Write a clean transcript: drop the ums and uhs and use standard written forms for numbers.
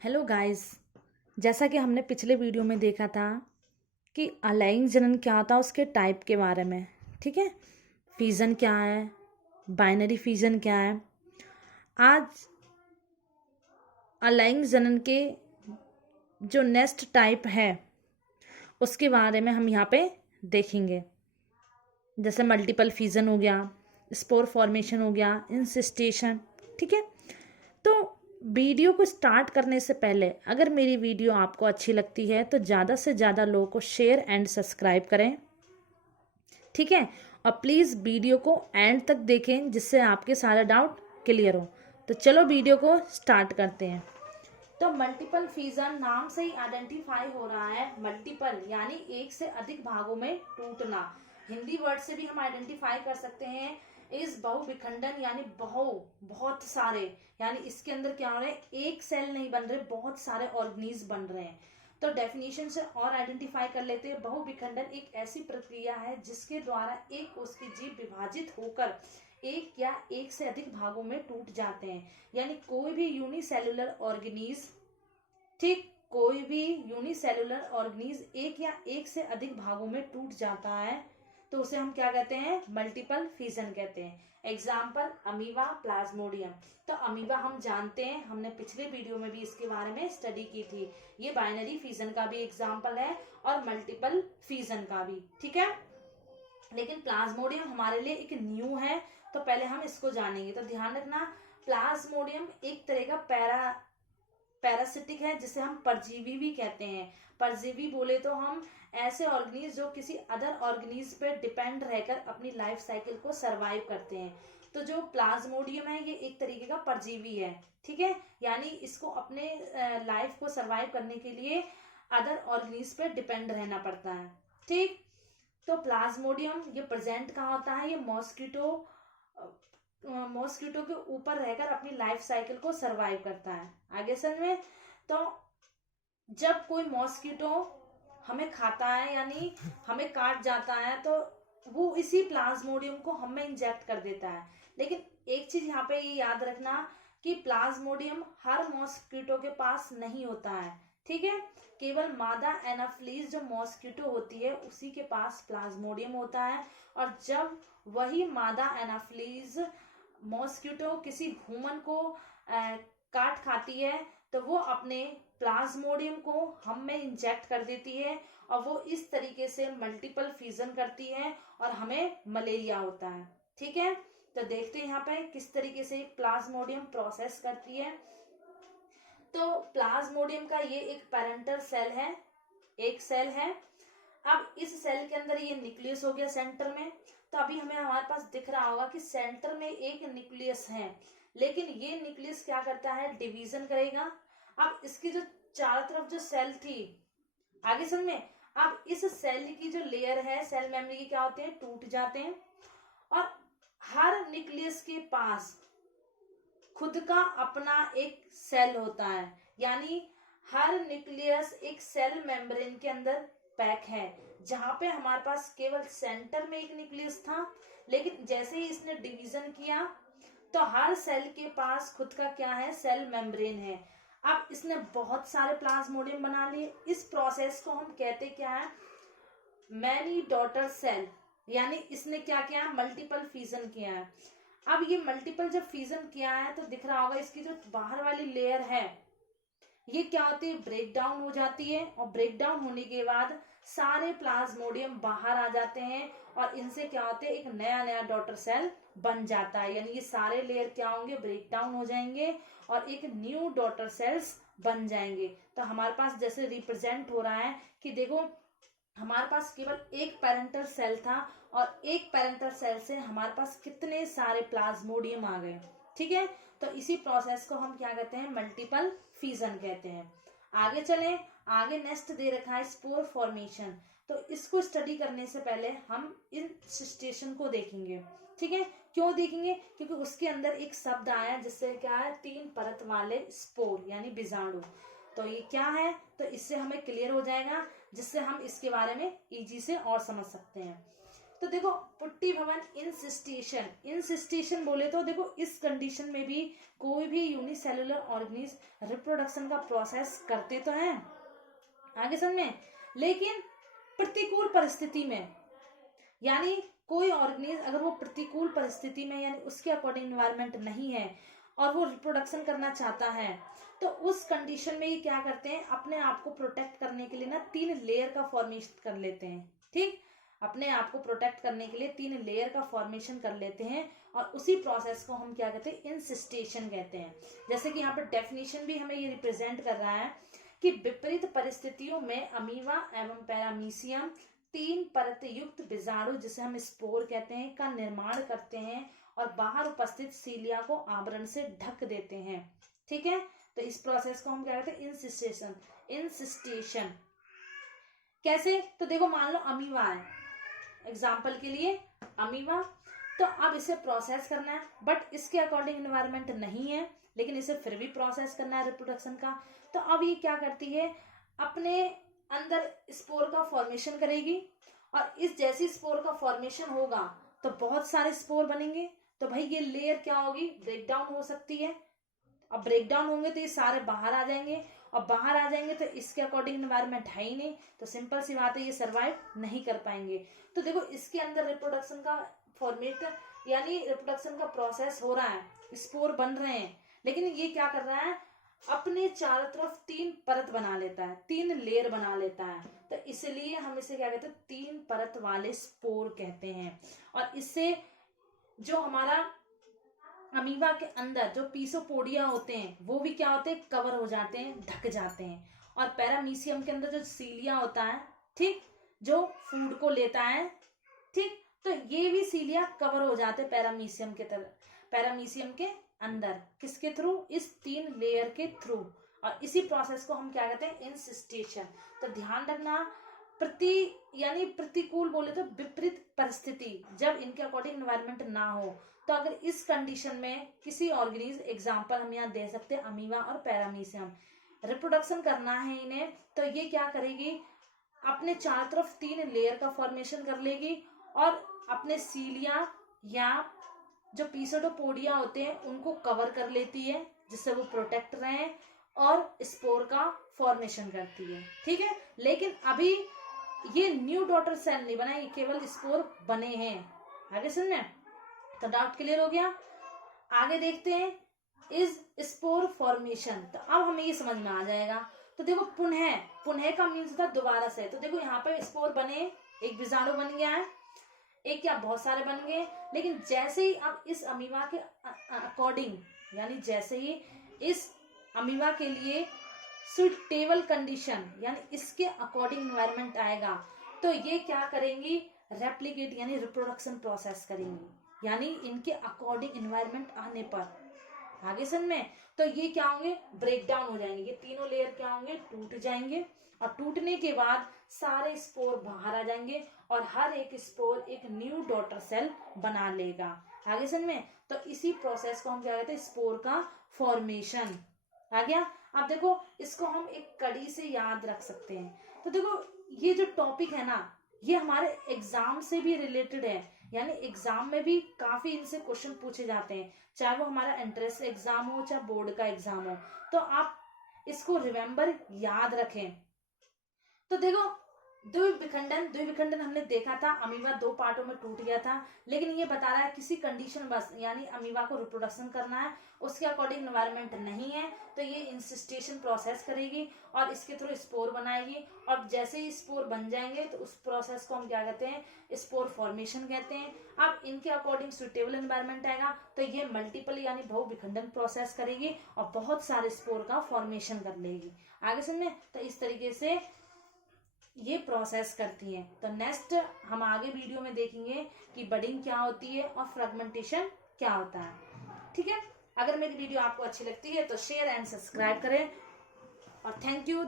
Hello guys. जैसा कि हमने पिछले वीडियो में देखा था कि अलैंगिक जनन क्या होता है, उसके टाइप के बारे में। ठीक है, फिजन क्या है, बाइनरी फिजन क्या है। आज अलैंगिक जनन के जो नेक्स्ट टाइप है उसके बारे में हम यहाँ पे देखेंगे। जैसे मल्टीपल फिजन हो गया, स्पोर फॉर्मेशन हो गया, इंसिस्टेशन। ठीक है, तो वीडियो को स्टार्ट करने से पहले अगर मेरी वीडियो आपको अच्छी लगती है तो ज़्यादा से ज़्यादा लोगों को शेयर एंड सब्सक्राइब करें। ठीक है, और प्लीज़ वीडियो को एंड तक देखें जिससे आपके सारे डाउट क्लियर हो। तो चलो वीडियो को स्टार्ट करते हैं। तो मल्टीपल फिजन नाम से ही आइडेंटिफाई हो रहा है। मल्टीपल यानी एक से अधिक भागों में टूटना। हिंदी वर्ड से भी हम आइडेंटिफाई कर सकते हैं इस बहुविखंडन यानी बहुत सारे, यानी इसके अंदर क्या हो रहा है, एक सेल नहीं बन रहे, बहुत सारे ऑर्गेनिज बन रहे हैं। तो डेफिनेशन से और आइडेंटिफाई कर लेते हैं। बहुविखंडन एक ऐसी प्रक्रिया है जिसके द्वारा एक कोश की जीव विभाजित होकर एक या एक से अधिक भागों में टूट जाते हैं। यानी कोई भी यूनिसेलुलर ऑर्गेनिज, ठीक, कोई भी यूनिसेलुलर ऑर्गेनिज एक या एक से अधिक भागों में टूट जाता है तो उसे हम क्या कहते हैं, मल्टीपल फिजन कहते हैं। Example amoeba, Plasmodium. तो अमीबा हम जानते हैं, हमने पिछले वीडियो में भी इसके बारे में स्टडी की थी। ये बाइनरी फिजन का भी एग्जाम्पल है और मल्टीपल फिजन का भी। ठीक है, लेकिन प्लाज्मोडियम हमारे लिए एक न्यू है, तो पहले हम इसको जानेंगे। तो ध्यान रखना, प्लाज्मोडियम एक तरह का पैरासिटिक है जिसे हम परजीवी भी कहते हैं। परजीवी बोले तो हम ऐसे ऑर्गेनिज जो किसी अदर ऑर्गेनिज पे डिपेंड रहकर अपनी लाइफ साइकिल को सरवाइव करते हैं। तो जो प्लाज्मोडियम है ये एक तरीके का परजीवी है। ठीक है, यानी इसको अपने लाइफ को सरवाइव करने के लिए अदर ऑर्गेनिज पे डिपेंड रहना पड़ता है। ठीक, तो प्लाज्मोडियम ये प्रेजेंट कहाँ होता है, ये मॉस्किटो के ऊपर रहकर अपनी लाइफ साइकिल को सरवाइव करता है। आगे समझ में। तो जब कोई मॉस्किटो हमें खाता है यानी हमें काट जाता है तो वो इसी प्लाज्मोडियम को हमें इंजेक्ट कर देता है। लेकिन एक चीज यहाँ पे ये याद रखना कि प्लाज्मोडियम हर मॉस्किटो के पास नहीं होता है। ठीक है, केवल मादा एनाफ्लीज जो मॉस्किटो होती है उसी के पास प्लाज्मोडियम होता है। और जब वही मादा एनाफ्लीज मॉस्किटो किसी ह्यूमन को काट खाती है तो वो अपने प्लाज्मोडियम को हम में इंजेक्ट कर देती है और वो इस तरीके से मल्टीपल फिजन करती है और हमें मलेरिया होता है। ठीक है, तो देखते हैं यहाँ पे किस तरीके से प्लाज्मोडियम प्रोसेस करती है। तो प्लाज्मोडियम का ये एक पेरेंटल सेल है, एक सेल है। अब इस सेल के अंदर ये न्यूक्लियस हो गया सेंटर में। तो अभी हमें हमारे पास दिख रहा होगा कि सेंटर में एक न्यूक्लियस है, लेकिन ये न्यूक्लियस क्या करता है, डिवीजन करेगा। अब इसकी जो चारों तरफ जो सेल थी, आगे समझ में। अब इस सेल की जो लेयर है, सेल मेमोरी की क्या होते हैं, टूट जाते हैं। और हर न्यूक्लियस के पास खुद का अपना एक सेल होता है, यानी हर न्यूक्लियस एक सेल मेम्ब्रेन के अंदर पैक है। जहां पे हमारे पास केवल सेंटर में एक न्यूक्लियस था, लेकिन जैसे ही इसने डिवीजन किया तो हर सेल के पास खुद का क्या है, सेल मेम्ब्रेन है। अब इसने बहुत सारे प्लाज्मोडियम बना लिए। इस प्रोसेस को हम कहते क्या है, मैनी डॉटर सेल। यानी इसने क्या किया, मल्टीपल फिजन किया है। अब ये मल्टीपल जब फिजन किया है तो दिख रहा होगा इसकी जो बाहर वाली लेयर है ये क्या होती है, ब्रेक डाउन हो जाती है। और ब्रेक डाउन होने के बाद सारे प्लाज्मोडियम बाहर आ जाते हैं और इनसे क्या होते हैं, एक नया नया डॉटर सेल बन जाता है। यानी ये सारे लेयर क्या होंगे, ब्रेक डाउन हो जाएंगे और एक न्यू डॉटर सेल्स बन जाएंगे। तो हमारे पास जैसे रिप्रेजेंट हो रहा है कि देखो हमारे पास केवल एक पेरेंटल सेल था और एक पेरेंटल सेल से हमारे पास कितने सारे प्लाज्मोडियम आ गए। ठीक है, तो इसी प्रोसेस को हम क्या कहते हैं, मल्टीपल फिजन कहते हैं। आगे चलें, आगे नेक्स्ट दे रखा है स्पोर फॉर्मेशन। तो इसको स्टडी करने से पहले हम इन सिस्टेशन को देखेंगे। ठीक है, क्यों देखेंगे, क्योंकि उसके अंदर एक शब्द आया जिससे क्या है, 3 परत वाले स्पोर यानी बीजाणु। तो ये क्या है, तो इससे हमें क्लियर हो जाएगा, जिससे हम इसके बारे में इजी से और समझ सकते हैं। तो देखो पुट्टी भवन इंसिस्टेशन बोले तो देखो इस कंडीशन में भी कोई भी यूनिसेलुलर ऑर्गेनिज्म रिप्रोडक्शन का प्रोसेस करते तो हैं, आगे समझ में, लेकिन प्रतिकूल परिस्थिति में, यानी कोई ऑर्गेनिज्म अगर वो प्रतिकूल परिस्थिति में यानी उसके अकॉर्डिंग एनवायरनमेंट नहीं है और वो रिप्रोडक्शन करना चाहता है, तो उस कंडीशन में ये क्या करते हैं, अपने आप को प्रोटेक्ट करने के लिए ना 3 लेयर का फॉर्मेशन कर लेते हैं। ठीक, अपने आप को प्रोटेक्ट करने के लिए 3 लेयर का फॉर्मेशन कर लेते हैं और उसी प्रोसेस को हम क्या कहते हैं, इंसिस्टेशन कहते हैं। जैसे कि यहाँ पर डेफिनेशन भी हमें ये रिप्रेजेंट कर रहा है कि विपरीत परिस्थितियों में अमीबा एवं पैरामीशियम 3 परत युक्त बीजाणु, जिसे हम स्पोर कहते हैं, का निर्माण करते हैं और बाहर उपस्थित सीलिया को आवरण से ढक देते हैं। ठीक है, तो इस प्रोसेस को हम क्या कहते हैं, इंसिस्टेशन। कैसे, तो देखो मान लो अमीबा है, एग्जाम्पल के लिए अमीबा, तो अब इसे प्रोसेस करना है, बट इसके अकॉर्डिंग एनवायरनमेंट नहीं है, लेकिन इसे फिर भी प्रोसेस करना है रिप्रोडक्शन का। तो अब ये क्या करती है, अपने अंदर स्पोर का फॉर्मेशन करेगी और इस जैसी स्पोर का फॉर्मेशन होगा तो बहुत सारे स्पोर बनेंगे, तो भाई ये लेयर क्या होगी, ब्रेकडाउन हो सकती है। अब ब्रेकडाउन होंगे तो ये सारे बाहर आ जाएंगे और बाहर आ जाएंगे तो इसके अकॉर्डिंग एनवायरनमेंट है ही नहीं, तो सिंपल सी बात है ये सरवाइव नहीं कर पाएंगे। तो देखो इसके अंदर रिप्रोडक्शन का फॉर्मेट यानी रिप्रोडक्शन का प्रोसेस हो रहा है, स्पोर बन रहे हैं, लेकिन ये क्या कर रहा है, अपने चारों तरफ 3 परत बना लेता है, 3 लेयर बना लेता है, तो इसलिए हम इसे क्या कहते हैं, 3 परत वाले स्पोर कहते हैं। और इससे जो हमारा अमीबा के अंदर जो पीसोपोडिया होते हैं वो भी क्या होते हैं, कवर हो जाते हैं, ढक जाते हैं। और पैरामीशियम के अंदर जो सीलिया होता है, ठीक, जो फूड को लेता है, ठीक, तो ये भी सीलिया कवर हो जाते हैं पैरामीशियम के तरह, पैरामीशियम के अंदर, किसके थ्रू, इस 3 लेयर के थ्रू। और इसी प्रोसेस को हम क्या कहते हैं, इंसिस्टेशन। तो ध्यान रखना, यानी प्रतिकूल बोले तो विपरीत परिस्थिति, जब इनके अकॉर्डिंग एनवायरनमेंट ना हो, तो अगर इस कंडीशन में किसी ऑर्गेनिज्म, एग्जांपल हम यहाँ दे सकते हैं अमीबा और पैरामीशियम, रिप्रोडक्शन करना है इन्हें, तो ये क्या करेगी, अपने चारों तरफ 3 लेयर का फॉर्मेशन कर लेगी और अपने सीलिया या जो पीसोडोपोडिया होते हैं उनको कवर कर लेती है, जिससे वो प्रोटेक्ट रहे और स्पोर का फॉर्मेशन करती है। ठीक है, लेकिन अभी ये न्यू डॉटर सेल नहीं बना, ये केवल स्पोर बने हैं। आगे सुनना, तो डाउट क्लियर हो गया। आगे देखते हैं इज स्पोर फॉर्मेशन, तो अब हमें ये समझ में आ जाएगा। तो देखो पुनः का मीन्स था दोबारा से, तो देखो यहाँ पे स्पोर बने, एक बीजाणु बन गया है, एक क्या बहुत सारे बन गए, लेकिन जैसे ही अब इस अमीबा के अकॉर्डिंग, यानी जैसे ही इस अमीबा के लिए सुटेबल कंडीशन यानी इसके अकॉर्डिंग एनवायरनमेंट आएगा, तो ये क्या करेंगी, रेप्लिकेट यानी रिप्रोडक्शन प्रोसेस करेंगी, यानी इनके अकॉर्डिंग एनवायरनमेंट आने पर, आगे समझ में, तो ये क्या होंगे, ब्रेक डाउन हो जाएंगे, ये तीनों लेयर क्या होंगे, टूट जाएंगे और टूटने के बाद सारे स्पोर बाहर आ जाएंगे और हर एक स्पोर एक न्यू डॉटर सेल बना लेगा। आगे समझ में, तो इसी प्रोसेस को हम क्या कहते हैं, स्पोर का फॉर्मेशन। आ गया। अब देखो इसको हम एक कड़ी से याद रख सकते हैं। तो देखो ये जो टॉपिक है ना, ये हमारे एग्जाम से भी रिलेटेड है, यानी एग्जाम में भी काफी इनसे क्वेश्चन पूछे जाते हैं, चाहे वो हमारा एंट्रेंस एग्जाम हो चाहे बोर्ड का एग्जाम हो, तो आप इसको रिमेम्बर याद रखें। तो देखो द्विविखंडन हमने देखा था, अमीबा 2 पार्टों में टूट गया था, लेकिन ये बता रहा है किसी कंडीशन बस, यानी अमीबा को रिप्रोडक्शन करना है, उसके अकॉर्डिंग एनवायरनमेंट नहीं है, तो ये इंसिस्टेशन प्रोसेस करेगी और इसके थ्रू स्पोर बनाएगी, और जैसे ही स्पोर बन जाएंगे तो उस प्रोसेस को हम क्या कहते हैं, स्पोर फॉर्मेशन कहते हैं। अब इनके अकॉर्डिंग सुटेबल एनवायरनमेंट आएगा तो ये मल्टीपल यानी बहुविखंडन प्रोसेस करेगी और बहुत सारे स्पोर का फॉर्मेशन कर लेगी। आगे समझे, तो इस तरीके से ये प्रोसेस करती हैं। तो नेक्स्ट हम आगे वीडियो में देखेंगे कि बडिंग क्या होती है और फ्रेगमेंटेशन क्या होता है। ठीक है, अगर मेरी वीडियो आपको अच्छी लगती है तो शेयर एंड सब्सक्राइब करें और थैंक यू।